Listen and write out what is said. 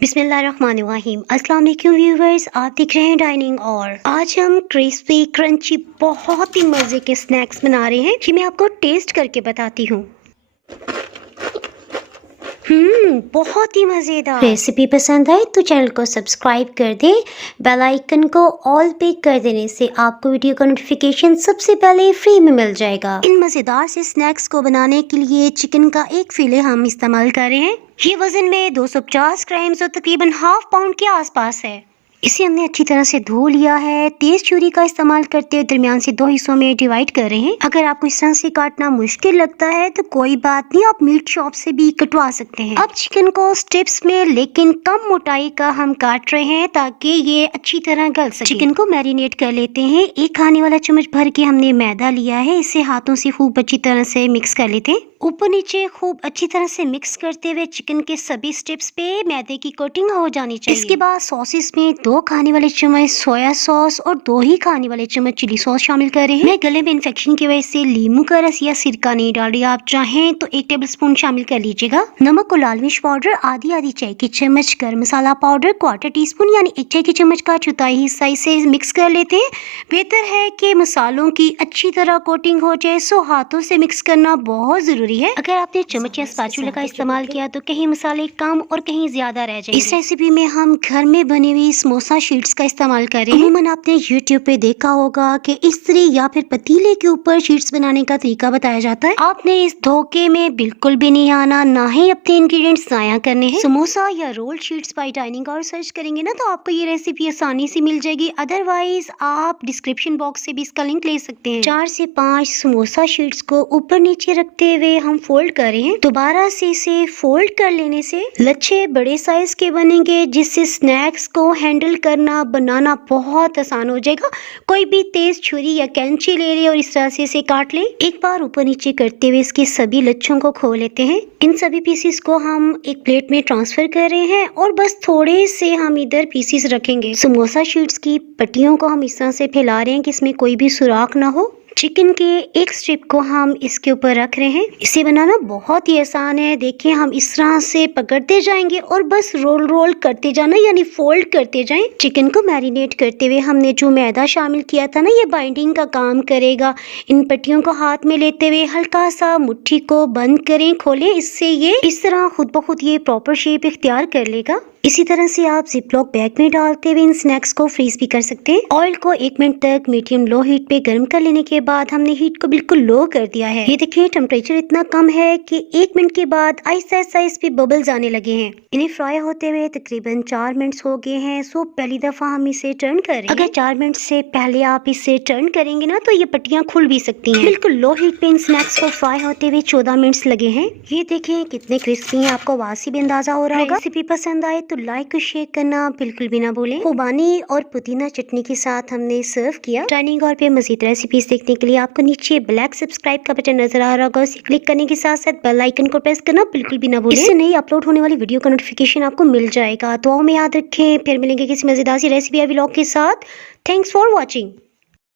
बिस्मिल्लाहिर्रहमानिर्रहीम। अस्सलाम वालेकुम व्यूवर्स, आप देख रहे हैं डाइनिंग। और आज हम क्रिस्पी क्रंची बहुत ही मज़े के स्नैक्स बना रहे हैं कि मैं आपको टेस्ट करके बताती हूँ। बहुत ही मज़ेदार। रेसिपी पसंद आए तो चैनल को सब्सक्राइब कर दें। बेल आइकन को ऑल पे कर देने से आपको वीडियो का नोटिफिकेशन सबसे पहले फ्री में मिल जाएगा। इन मज़ेदार से स्नैक्स को बनाने के लिए चिकन का एक फिले हम इस्तेमाल कर रहे हैं। ये वजन में 250 ग्राम और तकरीबन हाफ पाउंड के आसपास है। इसे हमने अच्छी तरह से धो लिया है। तेज छुरी का इस्तेमाल करते हुए दरमियान से 2 हिस्सों में डिवाइड कर रहे हैं। अगर आपको इस तरह से काटना मुश्किल लगता है तो कोई बात नहीं, आप मीट शॉप से भी कटवा सकते हैं। अब चिकन को स्ट्रिप्स में लेकिन कम मोटाई का हम काट रहे हैं ताकि ये अच्छी तरह गल सके। चिकन को मैरिनेट कर लेते हैं। 1 खाने वाला चम्मच भर के हमने मैदा लिया है। इसे हाथों से खूब अच्छी तरह से मिक्स कर लेते हैं। ऊपर नीचे खूब अच्छी तरह से मिक्स करते हुए चिकन के सभी स्ट्रिप्स पे मैदे की कोटिंग हो जानी चाहिए। इसके बाद सॉसेस में 2 खाने वाले चम्मच सोया सॉस और 2 ही खाने वाले चम्मच चिली सॉस शामिल कर रहे हैं। मैं गले में इन्फेक्शन की वजह से लीमू का रस या सिरका नहीं डाल रही, आप चाहें तो 1 टेबलस्पून शामिल कर लीजिएगा। नमक और लाल मिर्च पाउडर आधी चाय की चम्मच, गर्म मसाला पाउडर 1/4 टीस्पून यानी 1 चाय की चम्मच का चौथाई हिस्सा इसे मिक्स कर लेते हैं। बेहतर है कि मसालों की अच्छी तरह कोटिंग हो जाए, सो हाथों से मिक्स करना बहुत जरूरी है। अगर आपने चम्मच या स्पैचुला का इस्तेमाल किया तो कहीं मसाले कम और कहीं ज्यादा रह जाएंगे। इस रेसिपी में हम घर में बनी हुई समोसा शीट्स का इस्तेमाल कर रहे हैं। अमूमन आपने YouTube पे देखा होगा कि इस्त्री या फिर पतीले के ऊपर शीट्स बनाने का तरीका बताया जाता है। आपने इस धोखे में बिल्कुल भी नहीं आना, ना ही अपने इंग्रेडिएंट्स जाया करने हैं। समोसा या रोल शीट्स बाय डाइनिंग और सर्च करेंगे ना तो आपको ये रेसिपी आसानी से मिल जाएगी। अदरवाइज आप डिस्क्रिप्शन बॉक्स से भी इसका लिंक ले सकते हैं। 4 से 5 समोसा शीट्स को ऊपर नीचे रखते हुए हम फोल्ड कर रहे हैं। दोबारा से इसे फोल्ड कर लेने से लच्छे बड़े साइज के बनेंगे, जिससे स्नैक्स को हैंडल करना बनाना बहुत आसान हो जाएगा। कोई भी तेज छुरी या कैंची ले ले और इस तरह से इसे काट ले। एक बार ऊपर नीचे करते हुए इसके सभी लच्छों को खोल लेते हैं। इन सभी पीसेस को हम एक प्लेट में ट्रांसफर कर रहे हैं और बस थोड़े से हम इधर पीसेस रखेंगे। समोसा शीट्स की पट्टियों को हम इस तरह से फैला रहे हैं कि इसमें कोई भी सुराख ना हो। चिकन के एक स्ट्रिप को हम इसके ऊपर रख रहे हैं। इसे बनाना बहुत ही आसान है। देखिए, हम इस तरह से पकड़ते जाएंगे और बस रोल करते जाना, यानी फोल्ड करते जाएं। चिकन को मैरिनेट करते हुए हमने जो मैदा शामिल किया था ना, ये बाइंडिंग का काम करेगा। इन पट्टियों को हाथ में लेते हुए हल्का सा मुट्ठी को बंद करें, खोलें। इससे ये इस तरह खुद ब खुद ये प्रॉपर शेप इख्तियार कर लेगा। इसी तरह से आप जिपलॉक बैग में डालते हुए इन स्नैक्स को फ्रीज भी कर सकते हैं। ऑयल को 1 मिनट तक मीडियम लो हीट पे गर्म कर लेने के बाद हमने हीट को बिल्कुल लो कर दिया है। ये देखिए, टेम्परेचर इतना कम है कि 1 मिनट के बाद आहिस्ता इस पे बबल्स आने लगे हैं। इन्हें फ्राई होते हुए तकरीबन 4 मिनट हो गए हैं। सो पहली दफा हम इसे टर्न कर रहे हैं। अगर 4 मिनट से पहले आप इसे टर्न करेंगे ना तो ये पट्टियां खुल भी सकती हैं। बिल्कुल लो हीट पे इन स्नैक्स को फ्राई होते हुए 14 मिनट लगे हैं। ये देखिए कितने क्रिस्पी हैं, आपको आवाज से भी अंदाजा हो रहा होगा। रेसिपी पसंद आए तो लाइक और शेयर करना बिल्कुल भी ना भूलें। खुबानी और पुदीना चटनी के साथ हमने सर्व किया। डाइनिंग हॉल पे मज़ीद रेसिपीज देखने के लिए आपको नीचे ब्लैक सब्सक्राइब का बटन नजर आ रहा होगा, उसे क्लिक करने के साथ साथ बेल आइकन को प्रेस करना बिल्कुल भी ना भूलें। इससे नई अपलोड होने वाली वीडियो का नोटिफिकेशन आपको मिल जाएगा। तो में याद रखें, फिर मिलेंगे किसी मजेदार सी रेसिपी या व्लॉग के साथ। Thanks for watching.